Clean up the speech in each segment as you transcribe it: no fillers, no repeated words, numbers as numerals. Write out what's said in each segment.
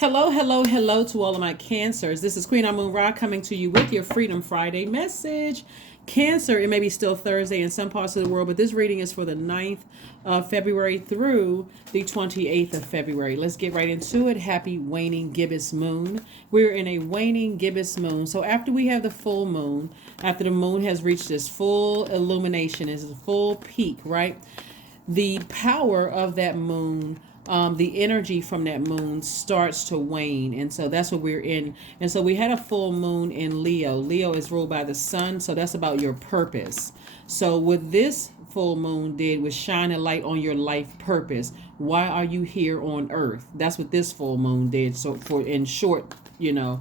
Hello, hello, hello to all of my Cancers. This is Queen Amun Ra coming to you with your Freedom Friday message. Cancer, it may be still Thursday in some parts of the world, but this reading is for the 9th of February through the 28th of February. Let's get right into it. Happy waning gibbous moon. We're in a waning gibbous moon. So after we have the full moon, after the moon has reached its full illumination, its full peak, right? The power of that moon, the energy from that moon starts to wane. And so that's what we're in. And so we had a full moon in Leo. Leo is ruled by the sun. So that's about your purpose. So what this full moon did was shine a light on your life purpose. Why are you here on earth? That's what this full moon did. So for in short, in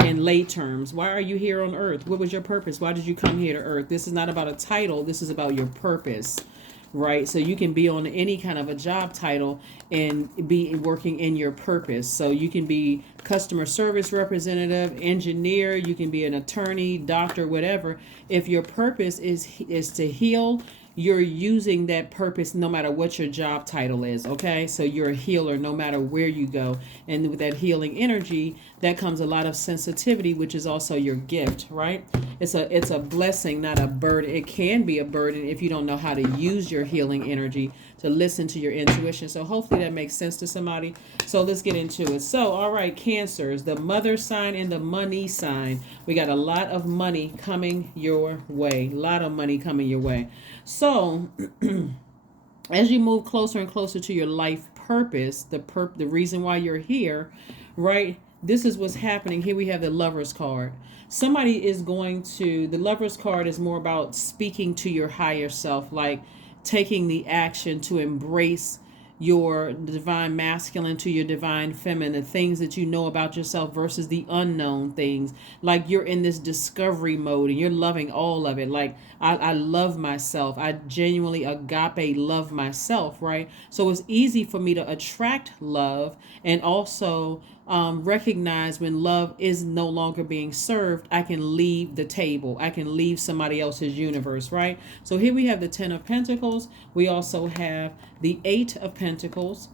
lay terms, why are you here on earth? What was your purpose? Why did you come here to earth? This is not about a title. This is about your purpose. Right, so you can be on any kind of a job title and be working in your purpose. So you can be customer service representative, engineer, you can be an attorney, doctor, whatever. If your purpose is to heal, you're using that purpose no matter what your job title is. Okay, so you're a healer no matter where you go, and with that healing energy that comes a lot of sensitivity, which is also your gift. Right, it's a blessing, not a burden. It can be a burden if you don't know how to use your healing energy to listen to your intuition. So hopefully that makes sense to somebody. So let's get into it. So all right, Cancers, the mother sign and the money sign. We got a lot of money coming your way. A lot of money coming your way. So as you move closer and closer to your life purpose, the reason why you're here, right? This is what's happening. Here we have the Lover's card. Somebody is going to, the Lover's card is more about speaking to your higher self, like taking the action to embrace your divine masculine to your divine feminine, the things that you know about yourself versus the unknown things. Like you're in this discovery mode and you're loving all of it. Like I love myself. I genuinely agape love myself, right? So it's easy for me to attract love and also recognize when love is no longer being served. I can leave the table. I can leave somebody else's universe, right? So here we have the 10 of Pentacles. We also have the 8 of Pentacles.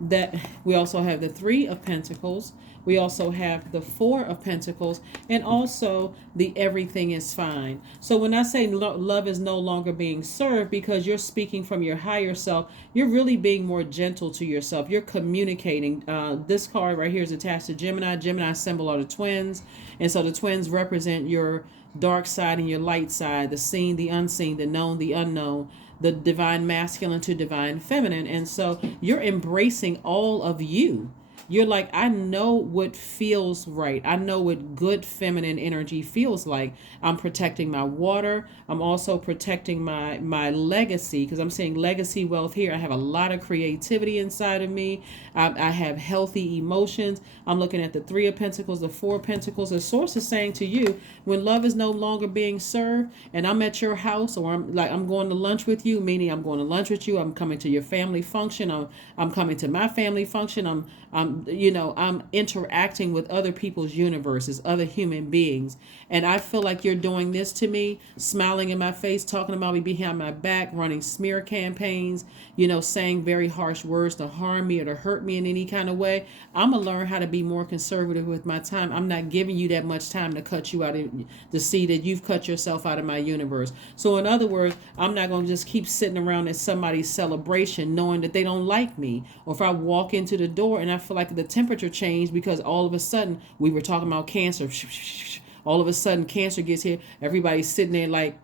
That we also have the 3 of Pentacles. We also have the 4 of Pentacles, and also the everything is fine. So when I say love is no longer being served, because you're speaking from your higher self, you're really being more gentle to yourself. You're communicating. This card right here is attached to Gemini. Gemini symbol are the twins. And so the twins represent your dark side and your light side, the seen, the unseen, the known, the unknown, the divine masculine to divine feminine. And so you're embracing all of you. You're like, I know what feels right. I know what good feminine energy feels like. I'm protecting my water. I'm also protecting my legacy, because I'm saying legacy wealth here. I have a lot of creativity inside of me. I have healthy emotions. I'm looking at the 3 of Pentacles, the 4 of Pentacles. The source is saying to you, when love is no longer being served and I'm at your house, or I'm going to lunch with you, meaning I'm going to lunch with you. I'm coming to your family function. I'm coming to my family function. I'm interacting with other people's universes, other human beings. And I feel like you're doing this to me, smiling in my face, talking about me behind my back, running smear campaigns, saying very harsh words to harm me or to hurt me in any kind of way. I'm going to learn how to be more conservative with my time. I'm not giving you that much time to cut you out to see that you've cut yourself out of my universe. So in other words, I'm not going to just keep sitting around at somebody's celebration knowing that they don't like me. Or if I walk into the door and I feel like the temperature changed because all of a sudden we were talking about cancer. All of a sudden cancer gets here. Everybody's sitting there like,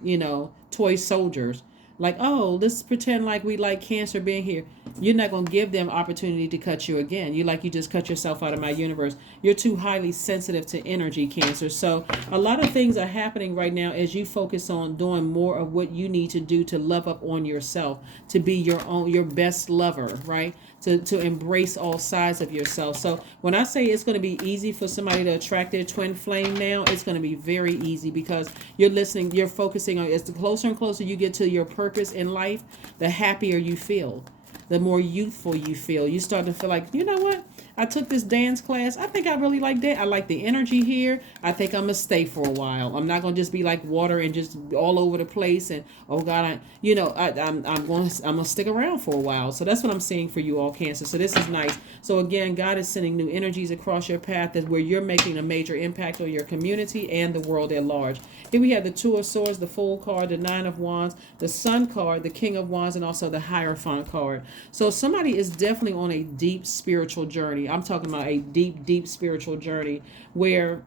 toy soldiers. Like, oh, let's pretend like we like cancer being here. You're not going to give them opportunity to cut you again. You just cut yourself out of my universe. You're too highly sensitive to energy, Cancer. So a lot of things are happening right now as you focus on doing more of what you need to do to love up on yourself, to be your best lover, right? To embrace all sides of yourself. So when I say it's going to be easy for somebody to attract their twin flame now, it's going to be very easy, because you're listening, you're focusing on, as the closer and closer you get to your purpose in life, the happier you feel, the more youthful you feel. You start to feel like, you know what? I took this dance class. I think I really like that. I like the energy here. I think I'm gonna stay for a while. I'm not gonna just be like water and just all over the place. And oh God, I'm gonna stick around for a while. So that's what I'm seeing for you all, Cancer. So this is nice. So again, God is sending new energies across your path that where you're making a major impact on your community and the world at large. Here we have the Two of Swords, the Fool card, the Nine of Wands, the Sun card, the King of Wands, and also the Hierophant card. So somebody is definitely on a deep spiritual journey. I'm talking about a deep, deep spiritual journey where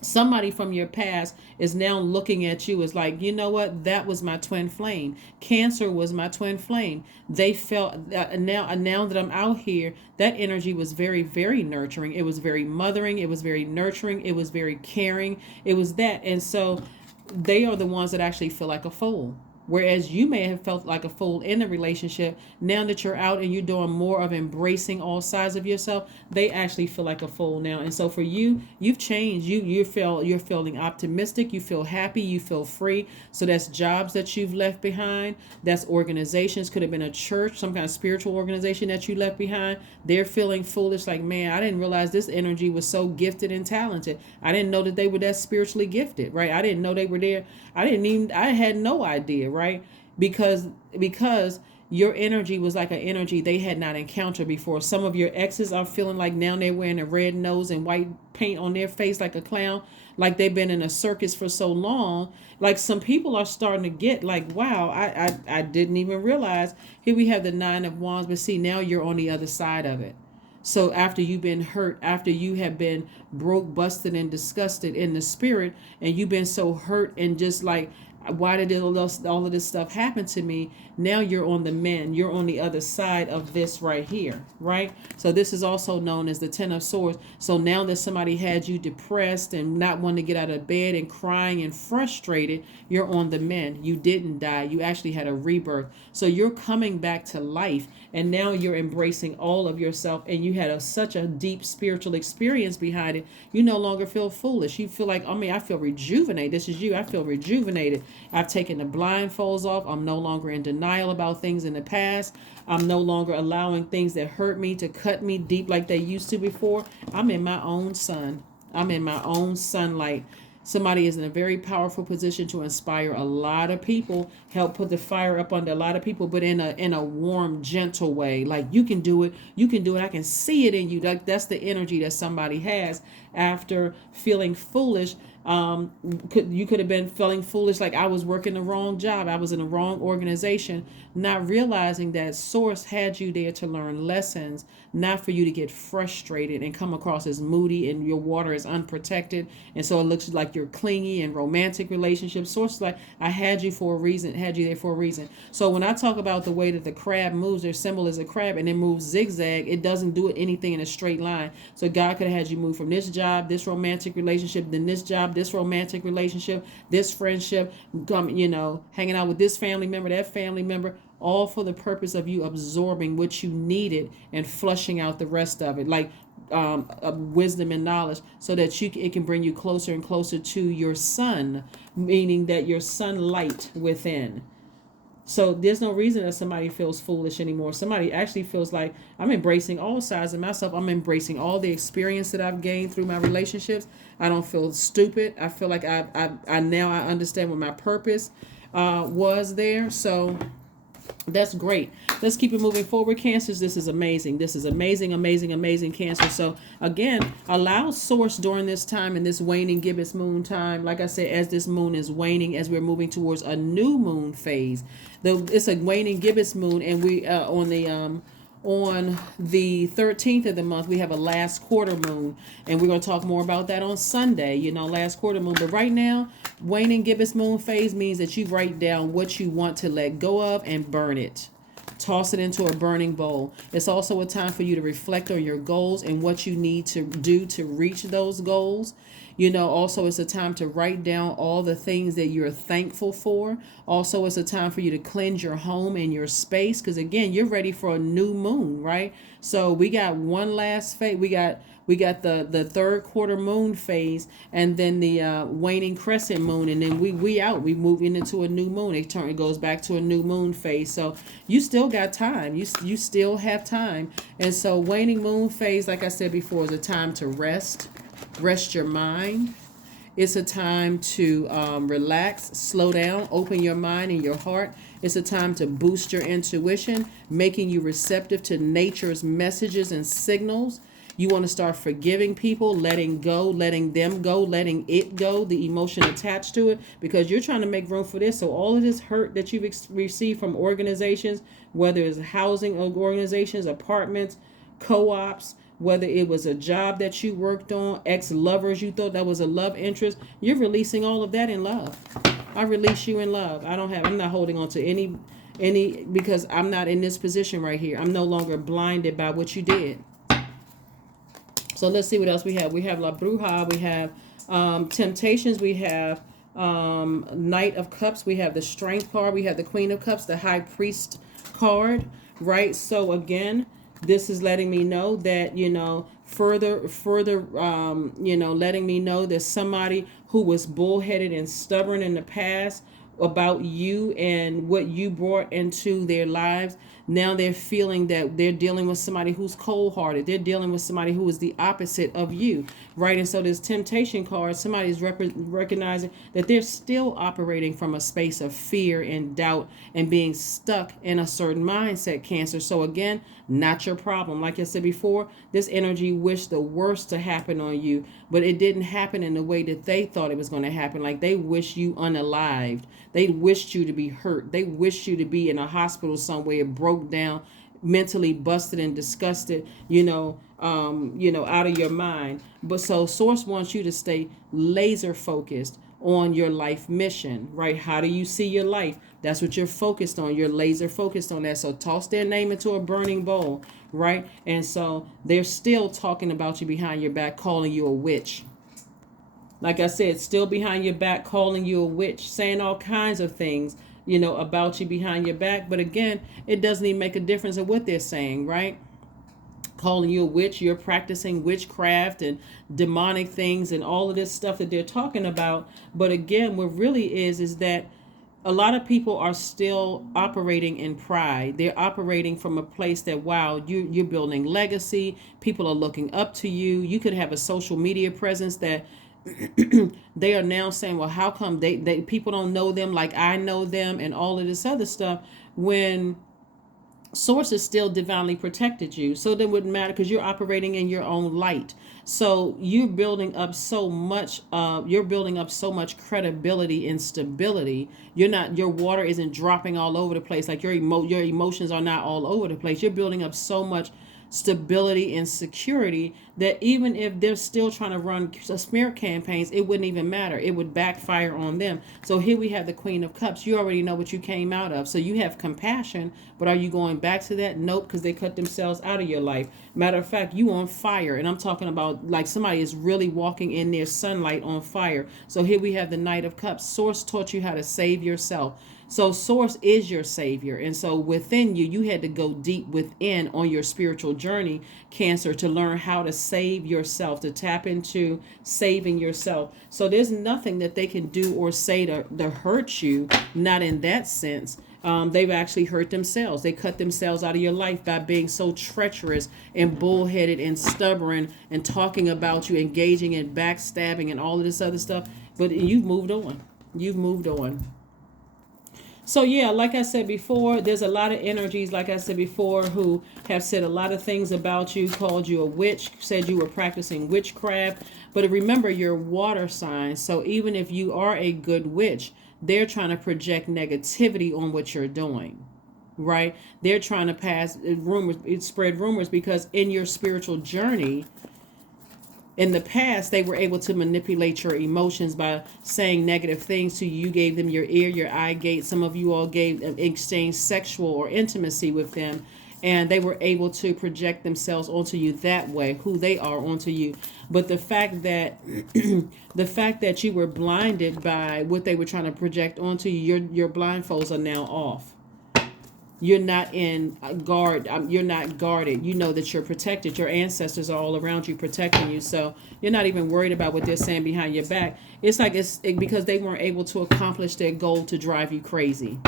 somebody from your past is now looking at you as like, you know what, that was my twin flame. Cancer was my twin flame. They felt now that I'm out here, that energy was very, very nurturing. It was very mothering. It was very nurturing. It was very caring. It was that. And so they are the ones that actually feel like a fool. Whereas you may have felt like a fool in a relationship, now that you're out and you're doing more of embracing all sides of yourself, they actually feel like a fool now. And so for you, you've changed. You're feeling optimistic. You feel happy. You feel free. So that's jobs that you've left behind. That's organizations. Could have been a church, some kind of spiritual organization that you left behind. They're feeling foolish. Like, man, I didn't realize this energy was so gifted and talented. I didn't know that they were that spiritually gifted, right? I didn't know they were there. I had no idea, right? Because your energy was like an energy they had not encountered before. Some of your exes are feeling like now they're wearing a red nose and white paint on their face like a clown, like they've been in a circus for so long. Like some people are starting to get like, wow, I didn't even realize. Here we have the Nine of Wands, but see, now you're on the other side of it. So after you've been hurt, after you have been broke, busted, and disgusted in the spirit, and you've been so hurt and just like, why did all of this stuff happen to me? Now you're on the mend. You're on the other side of this right here, right? So this is also known as the Ten of Swords. So now that somebody had you depressed and not wanting to get out of bed and crying and frustrated, you're on the mend. You didn't die. You actually had a rebirth. So you're coming back to life, and now you're embracing all of yourself, and you had such a deep spiritual experience behind it. You no longer feel foolish. You feel like, I feel rejuvenated. This is you. I feel rejuvenated. I've taken the blindfolds off. I'm no longer in denial about things in the past. I'm no longer allowing things that hurt me to cut me deep like they used to before. I'm in my own sun. I'm in my own sunlight. Somebody is in a very powerful position to inspire a lot of people, help put the fire up under a lot of people, but in a warm, gentle way. Like, you can do it. You can do it. I can see it in you. Like, that's the energy that somebody has after feeling foolish. You could have been feeling foolish, like I was working the wrong job, I was in the wrong organization, not realizing that source had you there to learn lessons, not for you to get frustrated and come across as moody and your water is unprotected, and so it looks like you're clingy in romantic relationships. Source is like, I had you for a reason, had you there for a reason. So when I talk about the way that the crab moves, their symbol is a crab, and it moves zigzag. It doesn't do anything in a straight line. So God could have had you move from this job, this romantic relationship, then this job, this romantic relationship, this friendship, hanging out with this family member, that family member, all for the purpose of you absorbing what you needed and flushing out the rest of it, like wisdom and knowledge, so that it can bring you closer and closer to your sun, meaning that your sunlight within. So there's no reason that somebody feels foolish anymore. Somebody actually feels like, I'm embracing all sides of myself. I'm embracing all the experience that I've gained through my relationships. I don't feel stupid. I feel like I now understand what my purpose was there. So that's great. Let's keep it moving forward, Cancers. This is amazing. This is amazing, amazing, amazing, Cancer. So again, allow source during this time, in this waning gibbous moon time. Like I said, as this moon is waning, as we're moving towards a new moon phase. It's a waning gibbous moon, and we on the 13th of the month, we have a last quarter moon, and we're going to talk more about that on Sunday, last quarter moon. But right now, waning gibbous moon phase means that you write down what you want to let go of and burn it. Toss it into a burning bowl. It's also a time for you to reflect on your goals and what you need to do to reach those goals. Also it's a time to write down all the things that you're thankful for. Also, it's a time for you to cleanse your home and your space, because again, you're ready for a new moon, right? So we got one last phase. We got We got the third quarter moon phase, and then the waning crescent moon, and then we out. We moving into a new moon. It goes back to a new moon phase. So you still got time. You still have time. And so waning moon phase, like I said before, is a time to rest your mind. It's a time to relax, slow down, open your mind and your heart. It's a time to boost your intuition, making you receptive to nature's messages and signals. You want to start forgiving people, letting go, letting them go, letting it go, the emotion attached to it, because you're trying to make room for this. So all of this hurt that you've received from organizations, whether it's housing organizations, apartments, co-ops, whether it was a job that you worked on, ex-lovers you thought that was a love interest, you're releasing all of that in love. I release you in love. I'm not holding on to any, because I'm not in this position right here. I'm no longer blinded by what you did. So let's see what else we have. We have La Bruja, we have Temptations, we have Knight of Cups, we have the Strength card, we have the Queen of Cups, the High Priest card, right? So again, this is letting me know that, further, letting me know that somebody who was bullheaded and stubborn in the past about you and what you brought into their lives, now they're feeling that they're dealing with somebody who's cold-hearted. They're dealing with somebody who is the opposite of you, right? And so this Temptation card, somebody's recognizing that they're still operating from a space of fear and doubt and being stuck in a certain mindset, Cancer. So again, not your problem. Like I said before, this energy wished the worst to happen on you, but it didn't happen in the way that they thought it was going to happen. Like they wish you unalived. They wished you to be hurt. They wished you to be in a hospital somewhere, broke down, mentally busted and disgusted, out of your mind. But so Source wants you to stay laser focused on your life mission, right? How do you see your life? That's what you're focused on. You're laser focused on that. So toss their name into a burning bowl, right? And so they're still talking about you behind your back, calling you a witch. Like I said, still behind your back, calling you a witch, saying all kinds of things, about you behind your back. But again, it doesn't even make a difference in what they're saying, right? Calling you a witch, you're practicing witchcraft and demonic things and all of this stuff that they're talking about. But again, what really is that a lot of people are still operating in pride. They're operating from a place that, wow, you're building legacy. People are looking up to you. You could have a social media presence that they are now saying, well, how come they people don't know them like I know them and all of this other stuff, when Source has still divinely protected you. So that wouldn't matter because you're operating in your own light. So you're building up so much credibility and stability. Your water isn't dropping all over the place. Like your emotions are not all over the place. You're building up so much stability and security that even if they're still trying to run smear campaigns, it wouldn't even matter. It would backfire on them. So here we have the Queen of Cups. You already know what you came out of. So you have compassion, but are you going back to that? Nope, because they cut themselves out of your life. Matter of fact, you on fire. And I'm talking about like somebody is really walking in their sunlight on fire. So here we have the Knight of Cups. Source taught you how to save yourself. So Source is your savior. And so within you had to go deep within on your spiritual journey, Cancer, to learn how to save yourself, to tap into saving yourself. So there's nothing that they can do or say to hurt you, not in that sense. They've actually hurt themselves. They cut themselves out of your life by being so treacherous and bullheaded and stubborn and talking about you, engaging in backstabbing and all of this other stuff. But you've moved on. You've moved on. So yeah, like I said before, there's a lot of energies, like I said before, who have said a lot of things about you, called you a witch, said you were practicing witchcraft. But remember, you're water signs. So even if you are a good witch, they're trying to project negativity on what you're doing, right? They're trying to spread rumors, because in your spiritual journey, in the past, they were able to manipulate your emotions by saying negative things to you. You gave them your ear, your eye gate. Some of you all exchanged sexual or intimacy with them, and they were able to project themselves onto you that way, who they are onto you. But the fact that you were blinded by what they were trying to project onto you, your blindfolds are now off. You're not in guard. You're not guarded. You know that you're protected. Your ancestors are all around you protecting you. So you're not even worried about what they're saying behind your back. It's like because they weren't able to accomplish their goal to drive you crazy.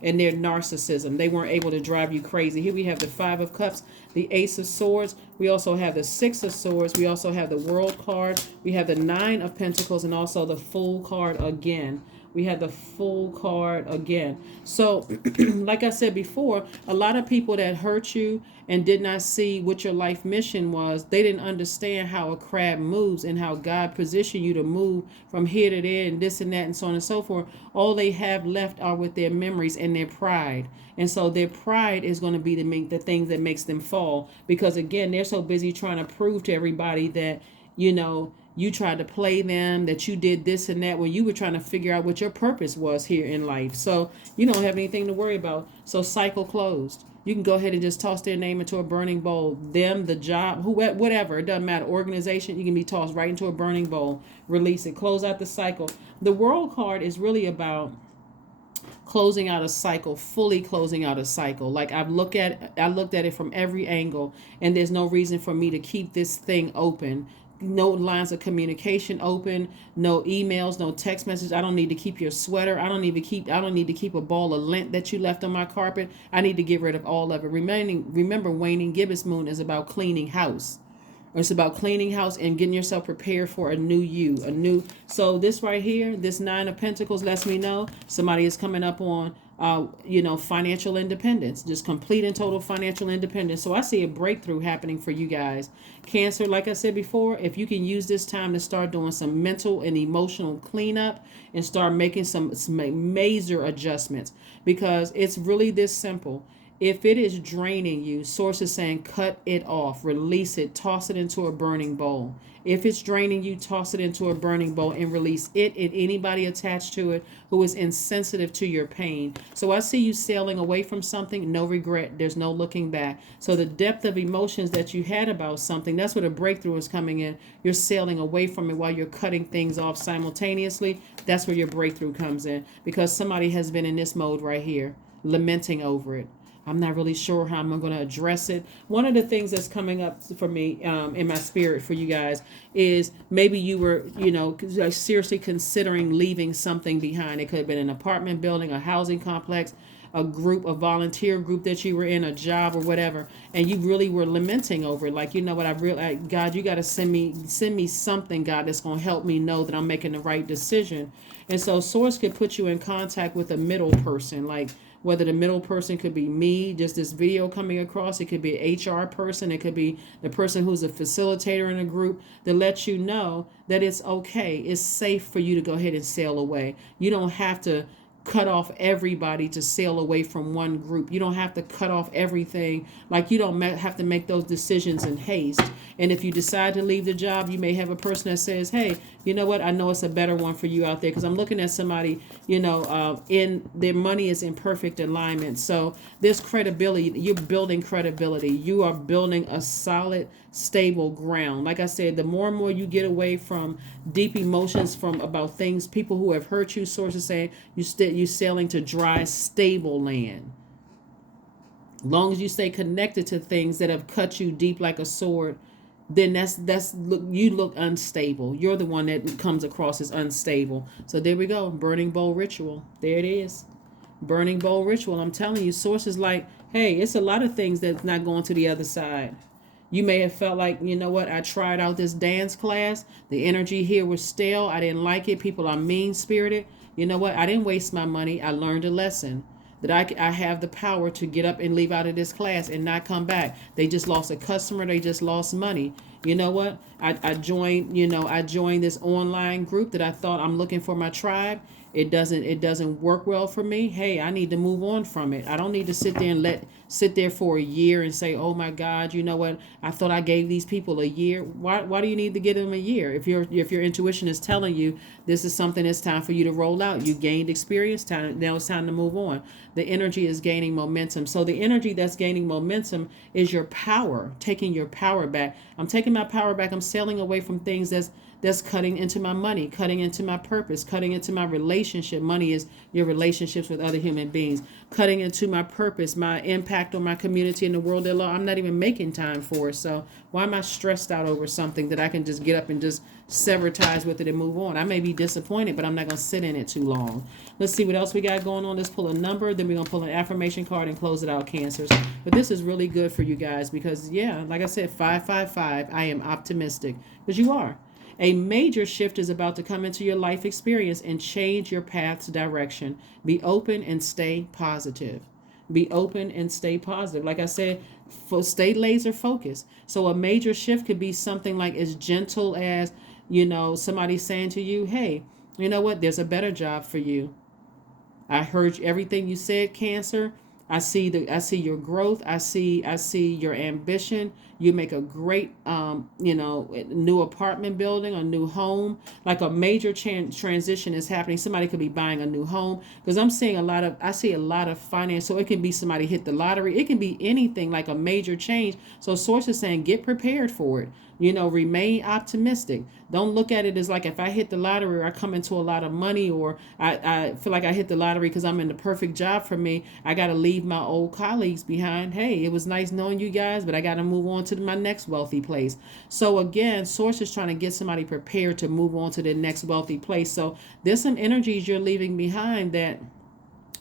And their narcissism, they weren't able to drive you crazy. Here we have the Five of Cups, the Ace of Swords. We also have the Six of Swords. We also have the World card. We have the Nine of Pentacles and also the Fool card again. We had the Fool card again. So, like I said before, a lot of people that hurt you and did not see what your life mission was, they didn't understand how a crab moves and how God positioned you to move from here to there and this and that and so on and so forth. All they have left are with their memories and their pride. And so their pride is going to be the thing that makes them fall. Because again, they're so busy trying to prove to everybody that, you tried to play them, that you did this and that, when you were trying to figure out what your purpose was here in life. So you don't have anything to worry about. So cycle closed. You can go ahead and just toss their name into a burning bowl. Them, the job, whatever, it doesn't matter. Organization, you can be tossed right into a burning bowl. Release it. Close out the cycle. The World card is really about closing out a cycle, fully closing out a cycle. Like I looked at it from every angle, and there's no reason for me to keep this thing open. No lines of communication open, no emails, no text messages. I don't need to keep your sweater. I don't need to keep a ball of lint that you left on my carpet. I need to get rid of all of it. Remember, Waning Gibbous moon is about cleaning house. It's about cleaning house and getting yourself prepared for a new you, so this right here, this Nine of Pentacles lets me know somebody is coming up on financial independence, just complete and total financial independence. So I see a breakthrough happening for you guys. Cancer, like I said before, if you can use this time to start doing some mental and emotional cleanup and start making some major adjustments, because it's really this simple. If it is draining you, source is saying cut it off, release it, toss it into a burning bowl. If it's draining you, toss it into a burning bowl and release it and anybody attached to it who is insensitive to your pain. So I see you sailing away from something, no regret. There's no looking back. So the depth of emotions that you had about something, that's where the breakthrough is coming in. You're sailing away from it while you're cutting things off simultaneously. That's where your breakthrough comes in, because somebody has been in this mode right here, lamenting over it. I'm not really sure how I'm going to address it. One of the things that's coming up for me in my spirit for you guys is maybe you were, seriously considering leaving something behind. It could have been an apartment building, a housing complex, a group, a volunteer group that you were in, a job or whatever, and you really were lamenting over it. Like, God, you got to send me something, God, that's going to help me know that I'm making the right decision. And so source could put you in contact with a middle person, like, whether the middle person could be me, just this video coming across. It could be an HR person. It could be the person who's a facilitator in a group that lets you know that it's okay. It's safe for you to go ahead and sail away. You don't have to cut off everybody to sail away from one group. You don't have to cut off everything. Like, you don't have to make those decisions in haste. And if you decide to leave the job, you may have a person that says, hey, you know what? I know it's a better one for you out there, because I'm looking at somebody, in their money is in perfect alignment. So there's credibility. You're building credibility. You are building a solid, stable ground. Like I said, the more and more you get away from deep emotions from about things, people who have hurt you, sources saying you're sailing to dry, stable land. Long as you stay connected to things that have cut you deep like a sword, then you look unstable. You're the one that comes across as unstable. So there we go. Burning bowl ritual. There it is. Burning bowl ritual. I'm telling you, sources like, hey, it's a lot of things that's not going to the other side. You may have felt like, you know what, I tried out this dance class. The energy here was stale. I didn't like it. People are mean-spirited. You know what? I didn't waste my money. I learned a lesson. That I have the power to get up and leave out of this class and not come back. They just lost a customer. They just lost money. You know what? I joined this online group that I thought I'm looking for my tribe. It doesn't work well for me. Hey, I need to move on from it. I don't need to sit there and let sit there for a year and say, oh my God, you know what, I thought I gave these people a year. Why do you need to give them a year? If your intuition is telling you this is something that's time for you to roll out, you gained experience, time, now it's time to move on. The energy is gaining momentum. So the energy that's gaining momentum is your power, taking your power back. I'm taking my power back. I'm sailing away from things that's cutting into my money, cutting into my purpose, cutting into my relationship. Money is your relationships with other human beings, cutting into my purpose, my impact on my community and the world at large. I'm not even making time for it. So why am I stressed out over something that I can just get up and just sever ties with it and move on? I may be disappointed, but I'm not going to sit in it too long. Let's see what else we got going on. Let's pull a number. Then we're going to pull an affirmation card and close it out, Cancers. But this is really good for you guys because, yeah, like I said, 555, I am optimistic because you are. A major shift is about to come into your life experience and change your path's direction. Be open and stay positive. Be open and stay positive. Like I said, stay laser focused. So a major shift could be something like as gentle as, somebody saying to you, hey, you know what? There's a better job for you. I heard everything you said, Cancer. I see your growth. I see your ambition. You make a great, new apartment building, a new home. Like a major transition is happening. Somebody could be buying a new home because I see a lot of finance. So it can be somebody hit the lottery. It can be anything like a major change. So source is saying get prepared for it. Remain optimistic. Don't look at it as like if I hit the lottery or I come into a lot of money or I feel like I hit the lottery because I'm in the perfect job for me. I got to leave my old colleagues behind. Hey, it was nice knowing you guys, but I got to move on to my next wealthy place. So again, source is trying to get somebody prepared to move on to the next wealthy place. So there's some energies you're leaving behind that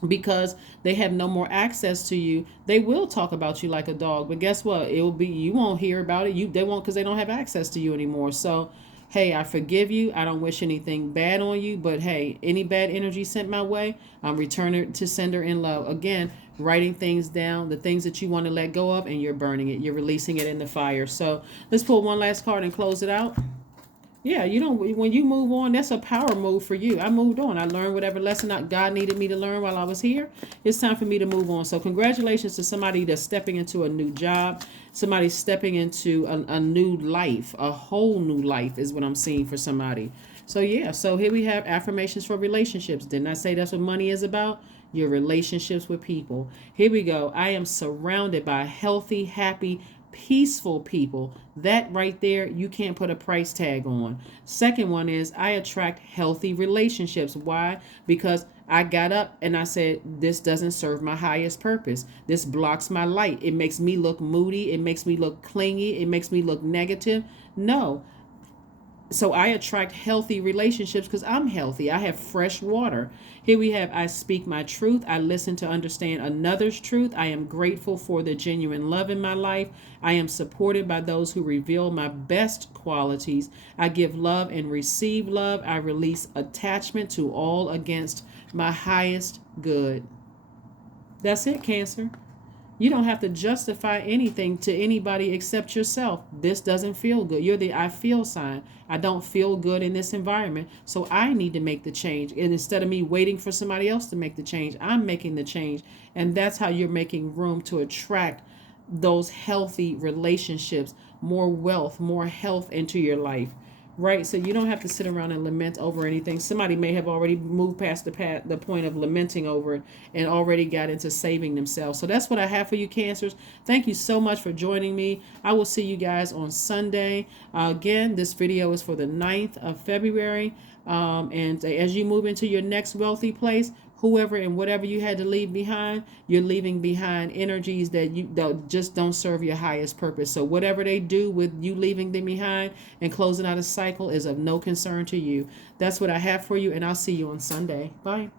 because they have no more access to you, they will talk about you like a dog. But guess what? You won't hear about it. They won't because they don't have access to you anymore. So, hey, I forgive you. I don't wish anything bad on you. But hey, any bad energy sent my way, I'm returning it to sender in love. Again, writing things down, the things that you want to let go of, and you're burning it. You're releasing it in the fire. So let's pull one last card and close it out. Yeah, when you move on, that's a power move for you. I moved on. I learned whatever lesson God needed me to learn while I was here. It's time for me to move on. So congratulations to somebody that's stepping into a new job. Somebody stepping into a new life. A whole new life is what I'm seeing for somebody. So yeah, so here we have affirmations for relationships. Didn't I say that's what money is about? Your relationships with people. Here we go. I am surrounded by healthy, happy, peaceful people. That right there, you can't put a price tag on. Second one is I attract healthy relationships. Why? Because I got up and I said, this doesn't serve my highest purpose. This blocks my light. It makes me look moody. It makes me look clingy. It makes me look negative. No. So I attract healthy relationships because I'm healthy. I have fresh water. Here we have, I speak my truth. I listen to understand another's truth. I am grateful for the genuine love in my life. I am supported by those who reveal my best qualities. I give love and receive love. I release attachment to all against my highest good. That's it, Cancer. You don't have to justify anything to anybody except yourself. This doesn't feel good. You're the I feel sign. I don't feel good in this environment. So I need to make the change. And instead of me waiting for somebody else to make the change, I'm making the change. And that's how you're making room to attract those healthy relationships, more wealth, more health into your life. Right, so you don't have to sit around and lament over anything. Somebody may have already moved past the point of lamenting over it and already got into saving themselves. So that's what I have for you, Cancers. Thank you so much for joining me. I will see you guys on Sunday. Again, this video is for the 9th of February. And as you move into your next wealthy place, whoever and whatever you had to leave behind, you're leaving behind energies that just don't serve your highest purpose. So whatever they do with you leaving them behind and closing out a cycle is of no concern to you. That's what I have for you, and I'll see you on Sunday. Bye.